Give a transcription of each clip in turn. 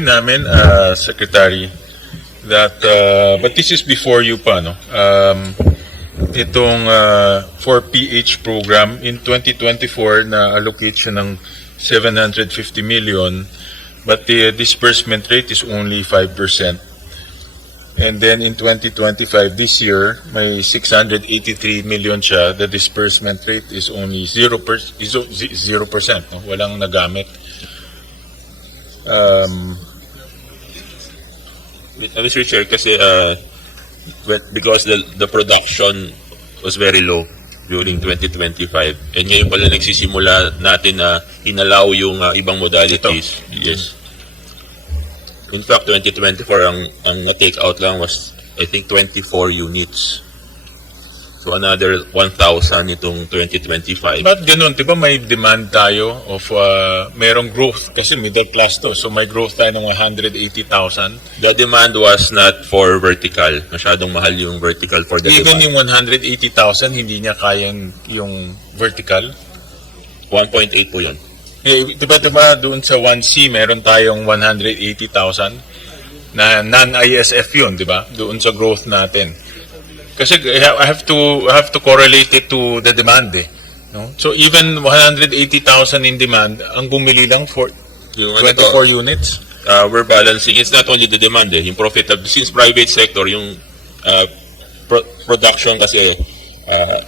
Namin, uh, Secretary, that, uh, but this is before you pa, no? Um, itong uh, 4PH program in 2024 na allocate siya ng 750 million, but the disbursement rate is only 5%. And then in 2025, this year, may 683 million siya. The disbursement rate is only 0%, is o- zi- 0% no? walang nagamit. Um, Uh, Mr. Chair, kasi uh, because the, the production was very low during 2025 and ngayon pala nagsisimula natin na inalaw yung uh, ibang modalities. Yes. In fact, 2024 ang ang na-take out lang was I think 24 units. So another 1,000 itong 2025. Ba't ganun? Di ba may demand tayo of uh, merong growth? Kasi middle class to. So may growth tayo ng 180,000. The demand was not for vertical. Masyadong mahal yung vertical for the Even demand. yung 180,000, hindi niya kayang yung vertical. 1.8 po yun. Eh, di ba, di ba doon sa 1C, meron tayong 180,000 na non-ISF yun, di ba? Doon sa growth natin. Kasi I have- to I have to correlate it to the demand eh. No? So even 180,000 in demand, ang bumili lang for Yung ano to, 24 units. uh, we're balancing. It's not only the demand eh, yung profitable. Since private sector, yung uh, pro- production kasi uh,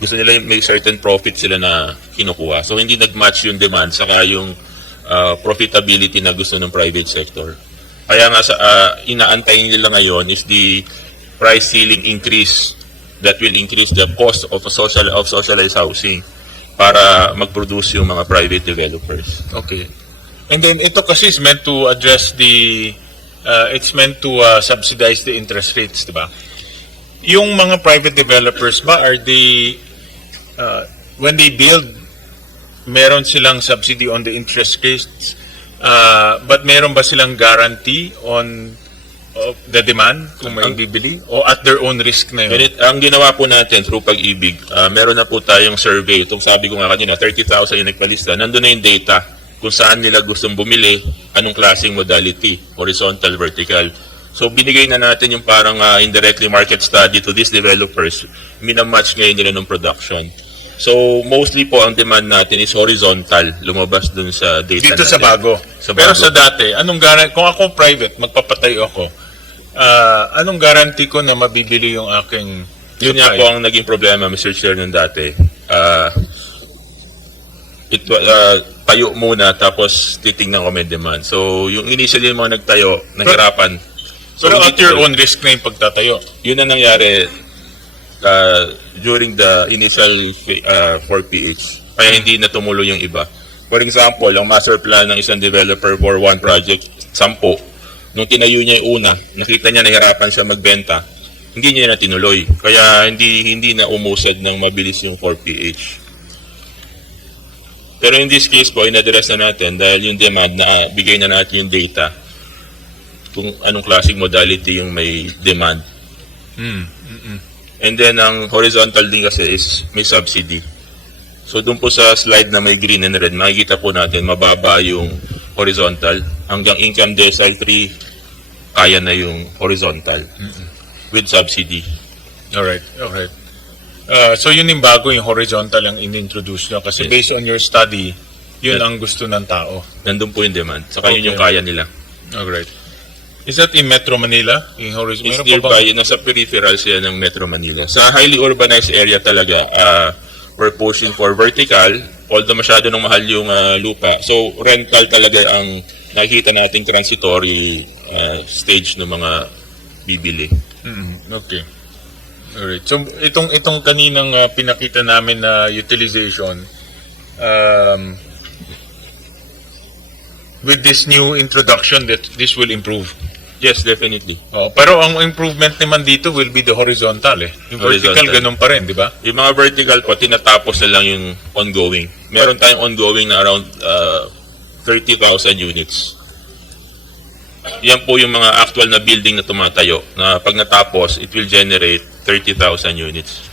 gusto nila yung may certain profit sila na kinukuha. So hindi nag-match yung demand saka yung uh, profitability na gusto ng private sector. Kaya nga sa uh, inaantay nila ngayon is the price ceiling increase that will increase the cost of a social of socialized housing para mag-produce yung mga private developers. Okay. And then ito kasi is meant to address the uh, it's meant to uh, subsidize the interest rates, 'di ba? Yung mga private developers ba are they uh, when they build meron silang subsidy on the interest rates uh, but meron ba silang guarantee on of the demand kung may Ang- bibili o at their own risk na yun? Ganit, ang ginawa po natin through pag-ibig, ah, meron na po tayong survey. Itong sabi ko nga kanina, 30,000 yung nagpalista. Nandun na yung data kung saan nila gustong bumili, anong klaseng modality, horizontal, vertical. So binigay na natin yung parang ah, indirectly market study to these developers. Minamatch ngayon nila ng production. So mostly po ang demand natin is horizontal, lumabas dun sa data Dito sa natin. bago. Sa Pero bago. sa dati, anong guarantee, kung ako private, magpapatayo ako, ah, anong guarantee ko na mabibili yung aking Yun nga po ang naging problema, Mr. Chair, nung dati. Ah, it, ah, tayo muna, tapos titingnan ko may demand. So, yung initially yung mga nagtayo, nahirapan. So, Pero at your own risk na yung pagtatayo. Yun ang nangyari ah, during the initial uh, 4PH. Kaya hindi na tumuloy yung iba. For example, ang master plan ng isang developer for one project, 10. Nung tinayo niya yung una, nakita niya nahirapan siya magbenta, hindi niya na tinuloy. Kaya hindi hindi na umusad ng mabilis yung 4PH. Pero in this case po, inaddress na natin dahil yung demand na bigay na natin yung data kung anong klaseng modality yung may demand. Hmm. And then, ang horizontal din kasi is may subsidy. So, doon po sa slide na may green and red, makikita po natin, mababa yung horizontal. Hanggang income decile 3, kaya na yung horizontal with subsidy. Alright, alright. Ah, so yun yung bago yung horizontal ang in-introduce nyo. Kasi Yes. based on your study, yun Yes. ang gusto ng tao. Nandun po yung demand. Saka yun Okay. yung kaya nila. Alright. Is that in Metro Manila? Yung horizontal? It's nearby, bang- nasa peripheral siya ng Metro Manila. Sa highly urbanized area talaga, ah, we're pushing for vertical, although masyado nang mahal yung ah, lupa. So, rental talaga ang nakikita nating transitory ah, stage ng mga bibili. Mm, okay. Alright. So itong itong kaninang uh, pinakita namin na utilization um, with this new introduction that this will improve. Yes, definitely. Oh, pero ang improvement naman dito will be the horizontal eh. Yung vertical Horizontal. ganun pa rin, di ba? Yung mga vertical po, tinatapos na lang yung ongoing. Meron tayong ongoing na around ah, 30,000 units. Yan po yung mga actual na building na tumatayo na pag natapos, it will generate 30,000 units.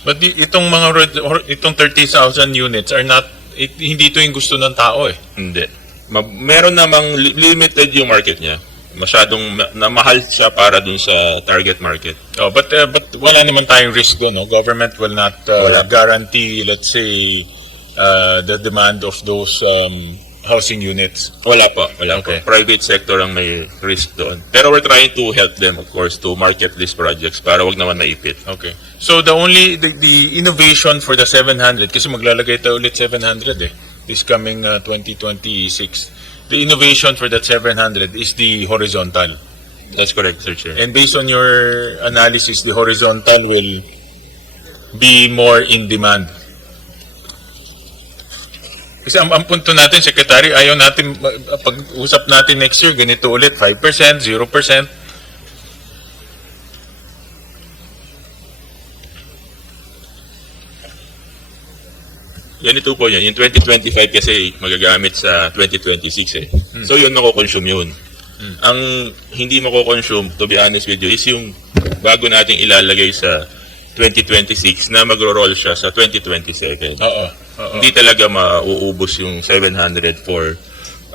But itong mga itong 30,000 units are not it- hindi ito yung gusto ng tao eh. Hindi. ma- meron namang li- limited yung market niya. Masyadong ma- na mahal siya para dun sa target market. Oh, but uh, but wala naman tayong risk doon, no? Government will not uh, Wala. guarantee, let's say, uh, the demand of those um, housing units. Wala po, wala Okay. po. Private sector ang may risk doon. Pero we're trying to help them, of course, to market these projects para wag naman maipit. Okay. So the only the, the innovation for the 700 kasi maglalagay tayo ulit 700 eh this coming uh, 2026. The innovation for that 700 is the horizontal. That's correct, Sir Chair. And based on your analysis, the horizontal will be more in demand. Kasi ang, ang punto natin, Secretary, ayaw natin, pag-usap natin next year, ganito ulit, 5%, 0%. Ganito po yan. Yung 2025 kasi magagamit sa 2026 eh. So yun, nako-consume yun. Ang hindi mako-consume, to be honest with you, is yung bago nating ilalagay sa 2026 na magro-roll siya sa 2027. Oo. Oo. Hindi talaga mauubos yung 700 for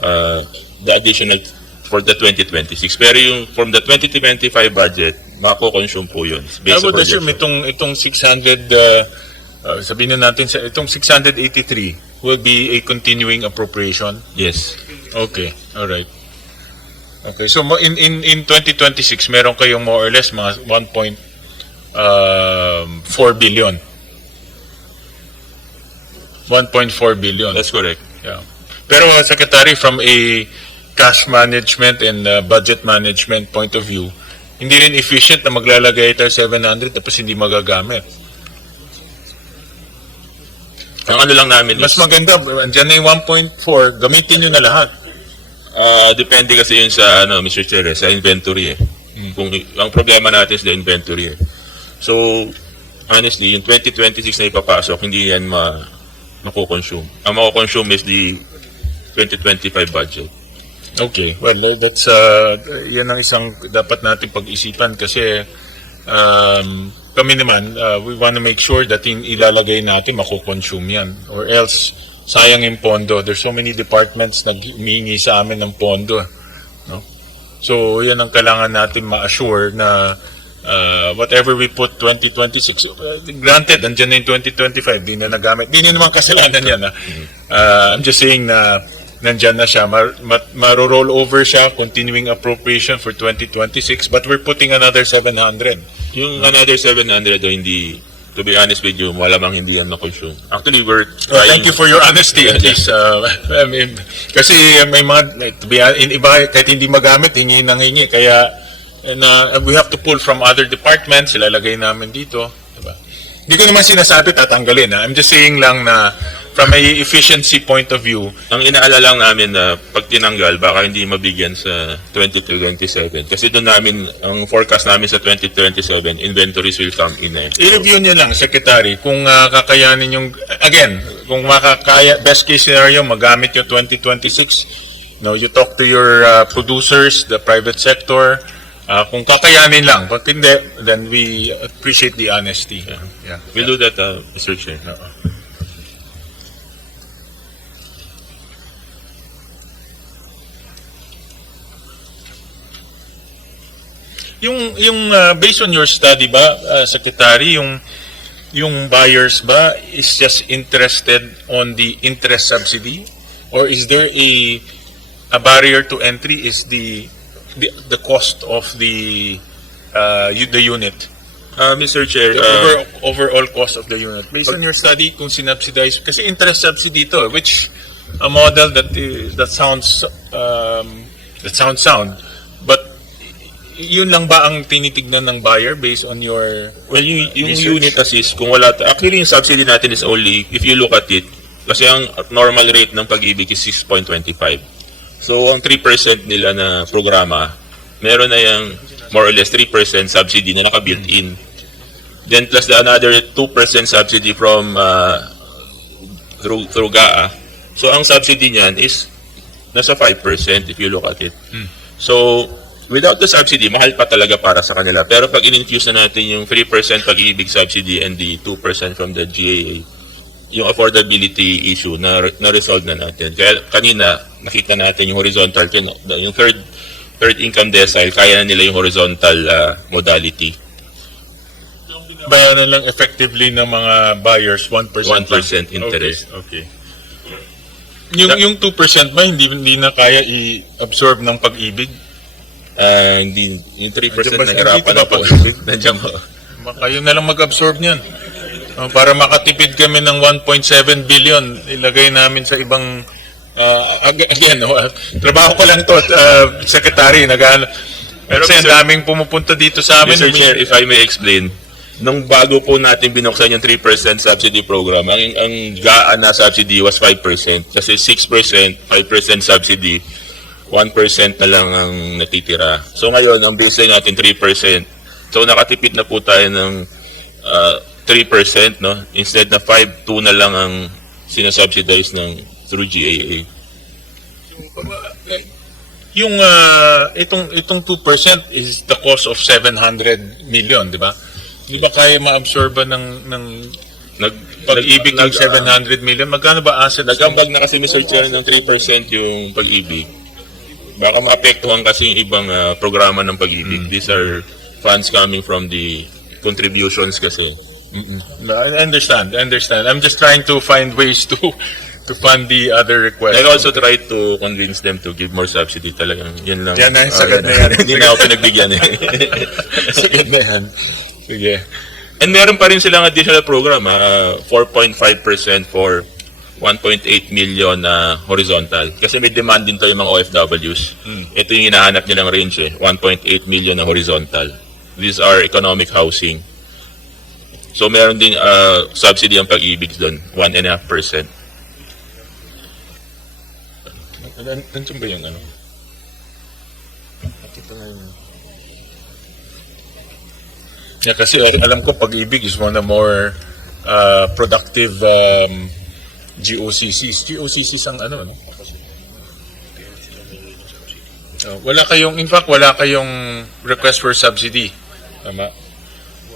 uh, the additional for the 2026. Pero yung from the 2025 budget, mako-consume po yun. Based would on assume projection. itong, itong 600, uh, uh, sabihin na natin, sa- itong 683 will be a continuing appropriation. Yes. Okay, all right. Okay, so in in in 2026 meron kayong more or less mga 1.4 billion. 1.4 billion. That's correct. Yeah. Pero uh, Secretary, from a cash management and uh, budget management point of view, hindi rin efficient na maglalagay tayo 700 tapos hindi magagamit. Ang ano lang namin Mas is, maganda, andyan na yung 1.4, gamitin nyo na lahat. ah, depende kasi yun sa, ano, Mr. Chair, eh, sa inventory eh. Kung, ang problema natin is the inventory eh. So, honestly, yung 2026 na ipapasok, hindi yan ma, mako-consume. Ang mako-consume is the 2025 budget. Okay, well, uh, that's, uh, yan ang isang dapat natin pag-isipan kasi um, kami naman, uh, we want to make sure that yung ilalagay natin mako-consume yan. Or else, sayang yung pondo. There's so many departments na humingi sa amin ng pondo. No? So, yan ang kailangan natin ma-assure na uh, whatever we put 2026, uh, granted, andyan na yung 2025, di na nagamit. Di na naman kasalanan yan. Ha? Uh, I'm just saying na nandyan na siya. Mar, ma, maro-roll over siya, continuing appropriation for 2026, but we're putting another 700. Yung another 700 o hindi, to be honest with you, malamang hindi yan ma-consume. Actually, we're Well, thank you for your honesty at least. Uh, I mean, kasi may mga, to be, in iba, kahit hindi magamit, hingi nang hingi. Kaya, and, uh, we have to pull from other departments, ilalagay namin dito. Diba? Hindi ko naman sinasabi tatanggalin. Ha? I'm just saying lang na from a efficiency point of view, Ang inaalala lang namin na pag tinanggal, baka hindi mabigyan sa 2027. Kasi doon namin, ang forecast namin sa 2027, inventories will come in eh. i-review niyo lang, Secretary, kung uh, kakayanin yung, again, kung makakaya, best case scenario, magamit yung 2026, no, you talk to your uh, producers, the private sector, uh, kung kakayanin lang, kung hindi, then we appreciate the honesty. Yeah. We'll do that, uh, Mr. Chair. Yung yung uh, based on your study ba, uh, secretary, yung yung buyers ba is just interested on the interest subsidy? Or is there a a barrier to entry is the the, the cost of the uh, the unit? Uh, Mr. Chair, the uh, over, overall cost of the unit. Based on your study kung sinubsidize kasi interest subsidy to which a model that is, that sounds um, that sounds sound yun lang ba ang tinitignan ng buyer based on your well, yung, yung Research. unit assist, kung wala, ta- actually yung subsidy natin is only, if you look at it, kasi ang normal rate ng pag-ibig is 6.25. So, ang 3% nila na programa, meron na yung more or less 3% subsidy na naka-built in. Then plus the another 2% subsidy from uh, through, through GAA. So, ang subsidy niyan is nasa 5% if you look at it. So, without the subsidy, mahal pa talaga para sa kanila. Pero pag in-infuse na natin yung 3% pag-ibig subsidy and the 2% from the GAA, yung affordability issue na na resolve na natin. Kaya kanina nakita natin yung horizontal yung third third income decile kaya na nila yung horizontal ah, modality. Bayanan lang effectively ng mga buyers 1% 1% interest. Okay. okay. Yung yung 2% ba hindi hindi na kaya i-absorb ng pag-ibig? Ah, hindi yung 3% Nandiyan ba- nahirapan nandito na ba po. pag-ibig? Nandiyan po. Ma- Kayo na lang mag-absorb niyan. Uh, para makatipid kami ng 1.7 billion, ilagay namin sa ibang uh, ag- again, no, uh, trabaho ko lang to, uh, secretary, nag Pero Kasi ang Mr. daming pumupunta dito sa amin. Mr. Chair, if I may explain, nung bago po natin binuksan yung 3% subsidy program, ang, ang gaan na subsidy was 5%. Kasi 6%, 5% subsidy, 1% na lang ang natitira. So ngayon, ang baseline natin 3%. So nakatipid na po tayo ng uh, 3%, no? Instead na 5, 2 na lang ang sinasubsidize ng through GAA. Yung uh, itong itong 2% is the cost of 700 million, di ba? Di ba kaya maabsorba ng ng Nag, pag-ibig ng nag- 700 million? Magkano ba assets? Nagambag na kasi Mr. Chair ng 3% yung pag-ibig. Baka maapektuhan kasi yung ibang ah, programa ng pag-ibig. These are funds coming from the contributions kasi. No, I understand. I understand. I'm just trying to find ways to to fund the other requests. I also try to convince them to give more subsidy talagang. Yun lang. Yan na, Ah, sagad na yan. Hindi na ako pinagbigyan eh. Sige na yan. Sige. And meron pa rin silang additional program, ah, 4.5% for 1.8 million na horizontal. Kasi may demand din tayo mga OFWs. Ito yung hinahanap nilang range eh, 1.8 million na horizontal. These are economic housing. So meron din ah, subsidy ang pag-ibig doon, 1.5%. Nan- Nandiyan ba yung ano? Nakita nga yun. Yeah, kasi al- alam ko pag-ibig is one of the more uh, productive um, GOCCs. GOCCs ang ano, no? Uh, wala kayong, in fact, wala kayong request for subsidy. Tama?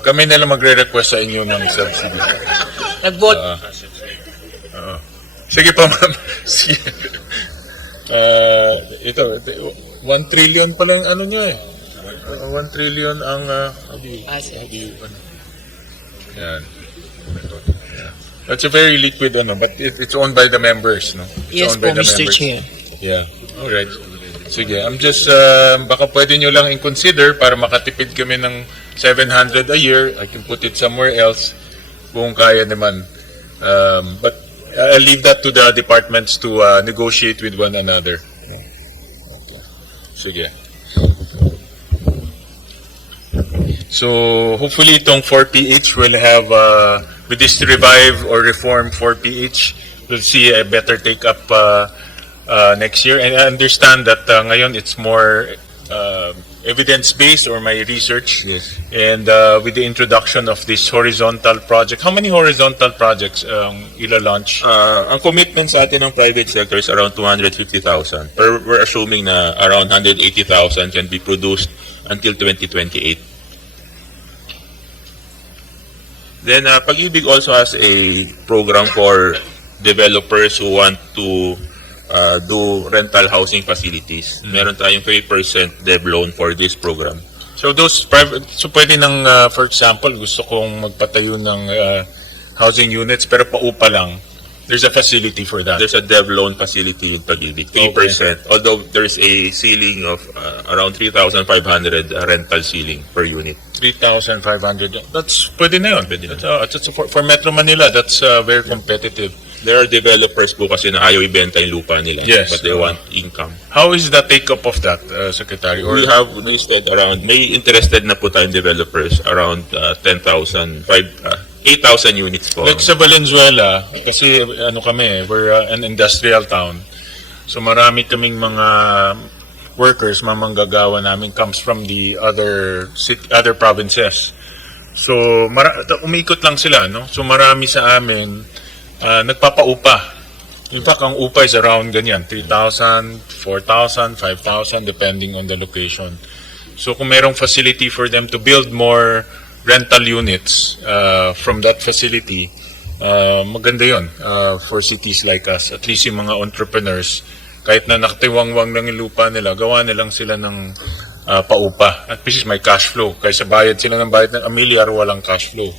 Kami na lang magre-request sa inyo ng subsidy. Nag-vote. Sige pa, ma'am. Uh, ito, 1 trillion pala yung ano nyo eh. 1 trillion ang... Uh, do you- ano? Yan. That's a very liquid ano, but it, it's owned by the members, no? It's Yes owned po, by the Mr. members. Chair. Yeah. Alright. Sige, I'm just, uh, baka pwede nyo lang i-consider para makatipid kami ng 700 a year. I can put it somewhere else kung kaya naman. Um, but I'll leave that to the departments to uh, negotiate with one another. Okay. Sige. So hopefully itong 4PH will have, uh, with this revive or reform 4PH, we'll see a better take-up uh, uh, next year. And I understand that uh, ngayon it's more uh, evidence-based or my research. Yes. And uh, with the introduction of this horizontal project, how many horizontal projects um, ila-launch? Ah, ang commitment sa atin ng private sector is around 250,000. Pero we're assuming na around 180,000 can be produced until 2028. Then, uh, Pag-ibig also has a program for developers who want to uh, do rental housing facilities. Meron tayong 3% dev loan for this program. So those private, so pwede nang, uh, for example, gusto kong magpatayo ng uh, housing units pero paupa lang. There's a facility for that. There's a dev loan facility with Pag-ibig, 3%. Although there's a ceiling of uh, around 3,500 uh, rental ceiling per unit. 3,500. That's pwede na yun. Pwede na. That's, uh, that's for, for Metro Manila, that's uh, very competitive. There are developers po kasi na ayaw ibenta yung lupa nila. Yes. But they want income. How is the take-up of that, uh, Secretary? Or We have listed around, may interested na po tayong developers around uh, 10,000, five- uh, 8,000 units po. Like sa Valenzuela, kasi ano kami, we're uh, an industrial town. So marami kaming mga workers, mga manggagawa namin comes from the other other provinces. So mara- umikot lang sila, no? So marami sa amin uh, nagpapaupa. In fact, ang upa is around ganyan, 3,000, 4,000, 5,000, depending on the location. So kung merong facility for them to build more rental units uh, from that facility, uh, maganda yon uh, for cities like us. At least yung mga entrepreneurs, kahit na nakatiwangwang lang yung lupa nila, gawa nilang sila ng uh, paupa. At least may cash flow. Kaysa bayad sila ng bayad ng amilyar, walang cash flow.